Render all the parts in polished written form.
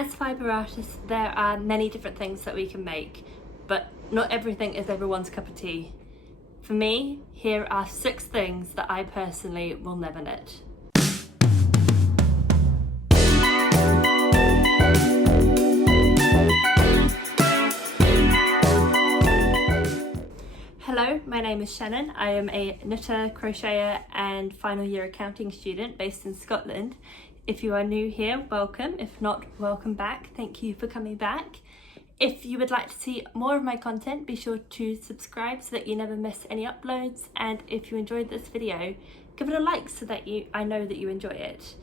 as fibre artists, there are many different things that we can make, but not everything is everyone's cup of tea. For me, here are 6 things that I personally will never knit. Hello, my name is Shannon. I am a knitter, crocheter and final year accounting student based in Scotland. If you are new here, welcome. If not, welcome back. Thank you for coming back. If you would like to see more of my content, be sure to subscribe so that you never miss any uploads. And if you enjoyed this video, give it a like so that I know that you enjoy it.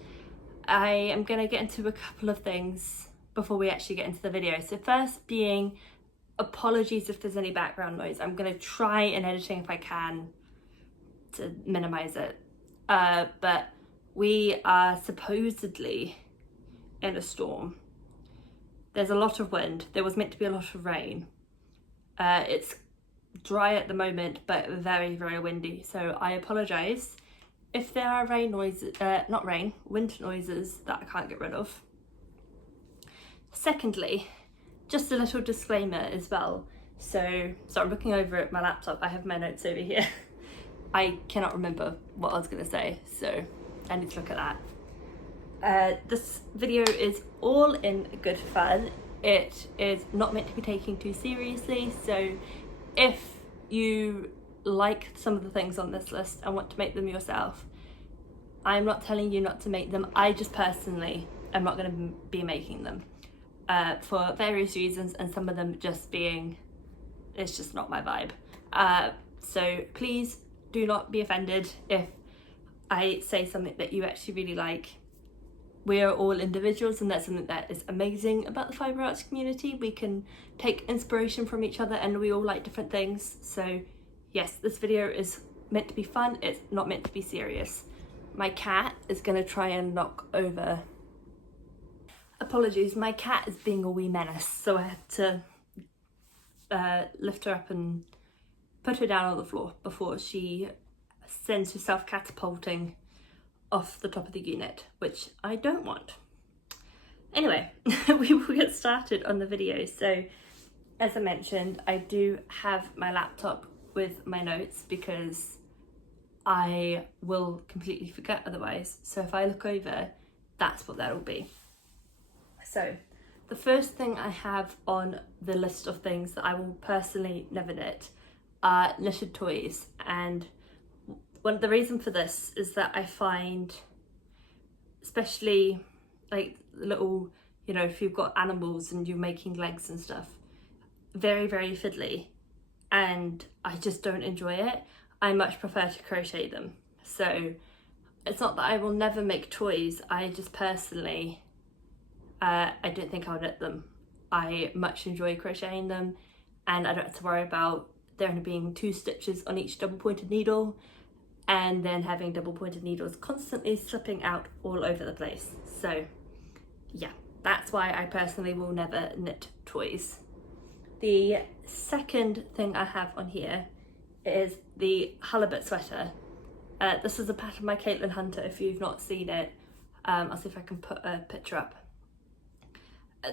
I am going to get into a couple of things before we actually get into the video. So first being, apologies if there's any background noise. I'm going to try in editing if I can to minimize it. But we are supposedly in a storm. There's a lot of wind. There was meant to be a lot of rain. It's dry at the moment, but very, very windy. So I apologise if there are wind noises that I can't get rid of. Secondly, just a little disclaimer as well. So I'm looking over at my laptop. I have my notes over here. I cannot remember what I was going to say, so I need to look at that. This video is all in good fun. It is not meant to be taken too seriously, so if you like some of the things on this list and want to make them yourself, I'm not telling you not to make them. I just personally am not going to be making them for various reasons, and some of them just being, it's just not my vibe. So please do not be offended if I say something that you actually really like. We are all individuals, and that's something that is amazing about the fibre arts community. We can take inspiration from each other and we all like different things. So yes, this video is meant to be fun. It's not meant to be serious. My cat is going to try and knock over. Apologies, my cat is being a wee menace, so I had to lift her up and put her down on the floor before she sends herself catapulting off the top of the unit, which I don't want. Anyway, we will get started on the video. So as I mentioned, I do have my laptop with my notes because I will completely forget otherwise. So if I look over, that's what that'll be. So the first thing I have on the list of things that I will personally never knit are knitted toys. And the reason for this is that I find, especially like little, you know, if you've got animals and you're making legs and stuff, very, very fiddly, and I just don't enjoy it. I much prefer to crochet them. So it's not that I will never make toys, I just personally, I don't think I'll knit them. I much enjoy crocheting them, and I don't have to worry about there only being 2 stitches on each double pointed needle, and then having double pointed needles constantly slipping out all over the place. So yeah, that's why I personally will never knit toys. The second thing I have on here is the halibut sweater. This is a pattern by Caitlin Hunter. If you've not seen it, I'll see if I can put a picture up.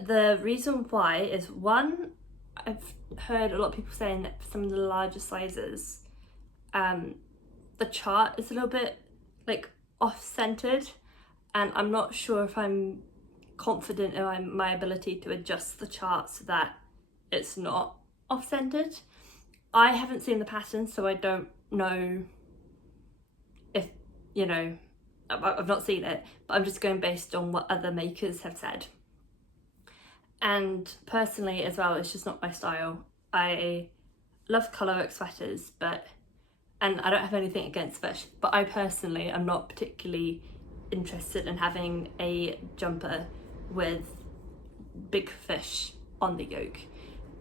The reason why is, one, I've heard a lot of people saying that for some of the larger sizes, the chart is a little bit like off-centered, and I'm not sure if I'm confident in my ability to adjust the chart so that it's not off-centered. I haven't seen the pattern, so I don't know if, you know, I've not seen it, but I'm just going based on what other makers have said. And personally as well, it's just not my style. I love colourwork sweaters, and I don't have anything against fish, but I personally am not particularly interested in having a jumper with big fish on the yoke.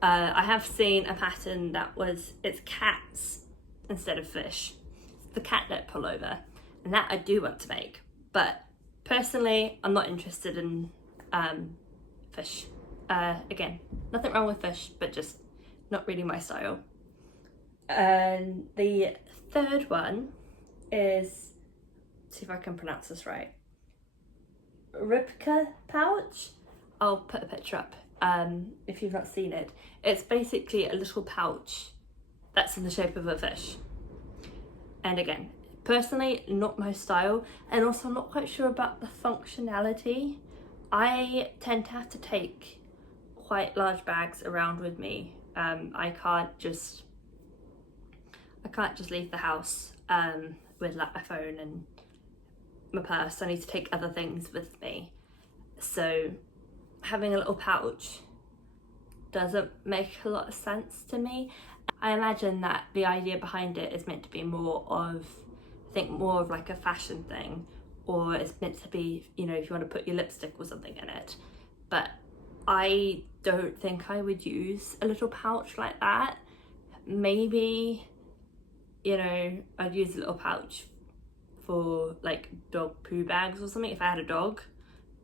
I have seen a pattern that it's cats instead of fish. It's the catnip pullover, and that I do want to make, but personally I'm not interested in fish. Again, nothing wrong with fish, but just not really my style. And the third one is, see if I can pronounce this right, Ribka pouch. I'll put a picture up if you've not seen it. It's basically a little pouch that's in the shape of a fish. And again, personally, not my style, and also I'm not quite sure about the functionality. I tend to have to take quite large bags around with me. I can't just leave the house with like my phone and my purse. I need to take other things with me. So having a little pouch doesn't make a lot of sense to me. I imagine that the idea behind it is meant to be more of like a fashion thing, or it's meant to be, you know, if you want to put your lipstick or something in it. But I don't think I would use a little pouch like that. Maybe, you know, I'd use a little pouch for like dog poo bags or something if I had a dog,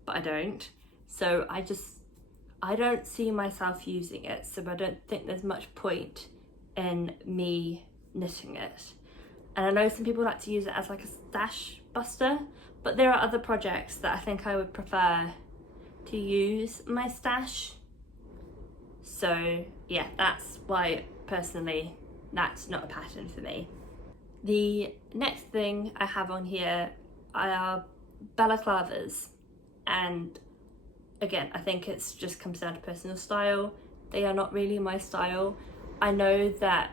but I don't. So I don't see myself using it, so I don't think there's much point in me knitting it. And I know some people like to use it as like a stash buster, but there are other projects that I think I would prefer to use my stash. So yeah, that's why personally that's not a pattern for me. The next thing I have on here are balaclavas, and again, I think it's just comes down to personal style. They are not really my style. I know that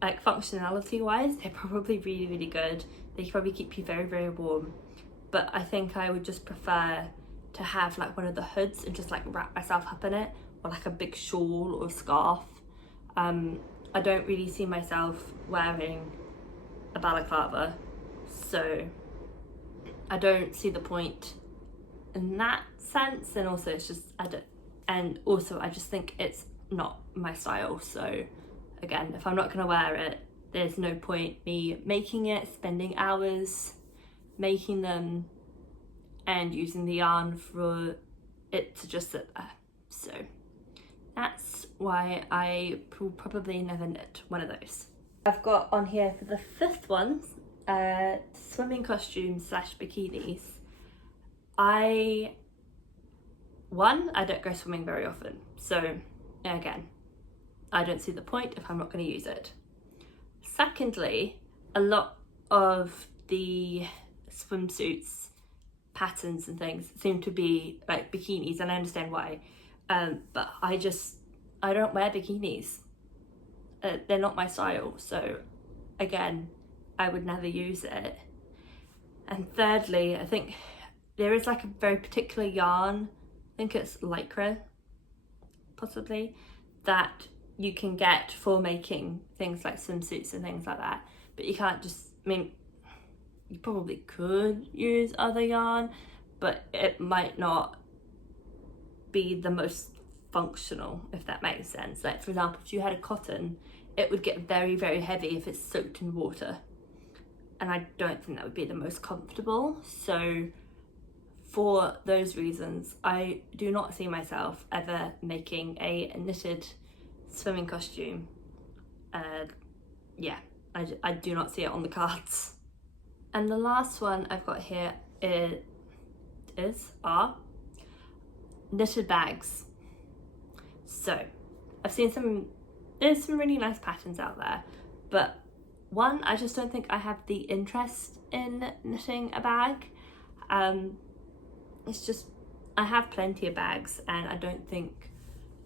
like functionality wise, they're probably really, really good. They can probably keep you very, very warm. But I think I would just prefer to have like one of the hoods and just like wrap myself up in it, or like a big shawl or scarf. I don't really see myself wearing a balaclava, so I don't see the point in that sense. And also it's just, I just think it's not my style. So again, if I'm not going to wear it, there's no point me making it, spending hours making them and using the yarn for it to just sit there. So that's why I will probably never knit one of those. I've got on here for the fifth one, swimming costumes / bikinis. I don't go swimming very often, so again, I don't see the point if I'm not going to use it. Secondly, a lot of the swimsuits patterns and things seem to be like bikinis, and I understand why, but I don't wear bikinis. They're not my style, so again, I would never use it. And thirdly, I think there is like a very particular yarn, I think it's lycra possibly, that you can get for making things like swimsuits and things like that, but you can't just, I mean, you probably could use other yarn, but it might not be the most functional, if that makes sense. Like for example, if you had a cotton, it would get very, very heavy if it's soaked in water, and I don't think that would be the most comfortable. So for those reasons, I do not see myself ever making a knitted swimming costume. Yeah, I do not see it on the cards. And the last one I've got here are knitted bags. So I've seen there's some really nice patterns out there, but one, I just don't think I have the interest in knitting a bag. It's just, I have plenty of bags, and I don't think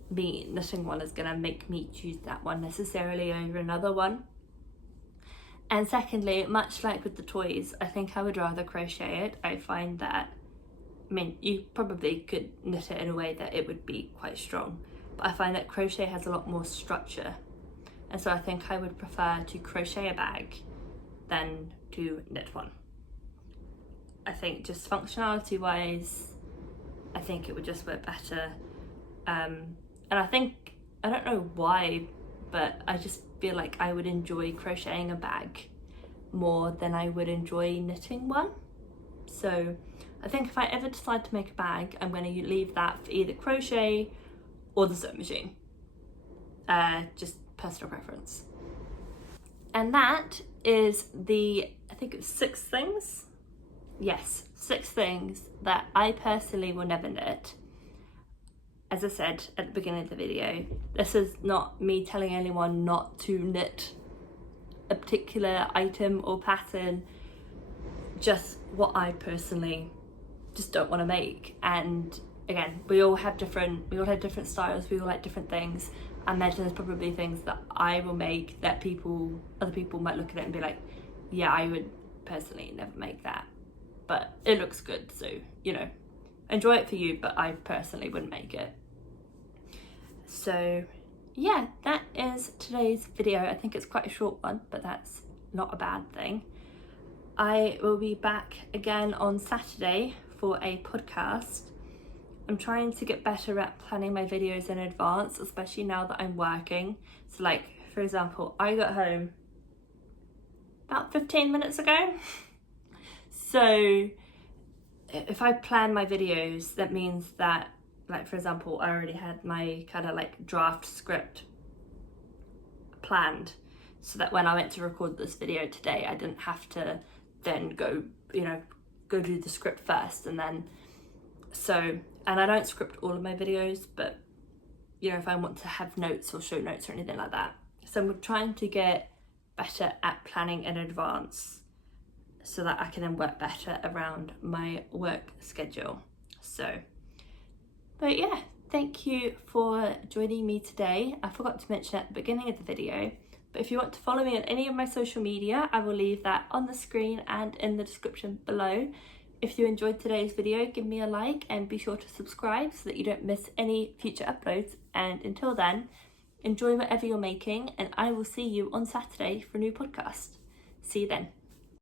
me knitting one is gonna make me choose that one necessarily over another one. And secondly, much like with the toys, I think I would rather crochet it. I find that, I mean, you probably could knit it in a way that it would be quite strong, but I find that crochet has a lot more structure. And so I think I would prefer to crochet a bag than to knit one. I think just functionality wise, I think it would just work better. And I think, I don't know why, but I just feel like I would enjoy crocheting a bag more than I would enjoy knitting one. So I think if I ever decide to make a bag, I'm going to leave that for either crochet or the sewing machine. Just personal preference. And that is I think it's 6 things. Yes, 6 things that I personally will never knit. as I said at the beginning of the video, this is not me telling anyone not to knit a particular item or pattern, just what I personally just don't want to make. And again, we all have different styles, we all like different things. I imagine there's probably things that I will make that other people might look at it and be like, yeah, I would personally never make that, but it looks good, so you know, enjoy it for you, but I personally wouldn't make it. So yeah, that is today's video. I think it's quite a short one, but that's not a bad thing. I will be back again on Saturday for a podcast. I'm trying to get better at planning my videos in advance, especially now that I'm working. So like, for example, I got home about 15 minutes ago. So if I plan my videos, that means that, like, for example, I already had my kind of like draft script planned, so that when I went to record this video today, I didn't have to then go do the script first. And then and I don't script all of my videos, but you know, if I want to have notes or show notes or anything like that. So I'm trying to get better at planning in advance so that I can then work better around my work schedule. So, but yeah, thank you for joining me today. I forgot to mention at the beginning of the video, but if you want to follow me on any of my social media, I will leave that on the screen and in the description below. If you enjoyed today's video, give me a like and be sure to subscribe so that you don't miss any future uploads. And until then, enjoy whatever you're making, and I will see you on Saturday for a new podcast. See you then.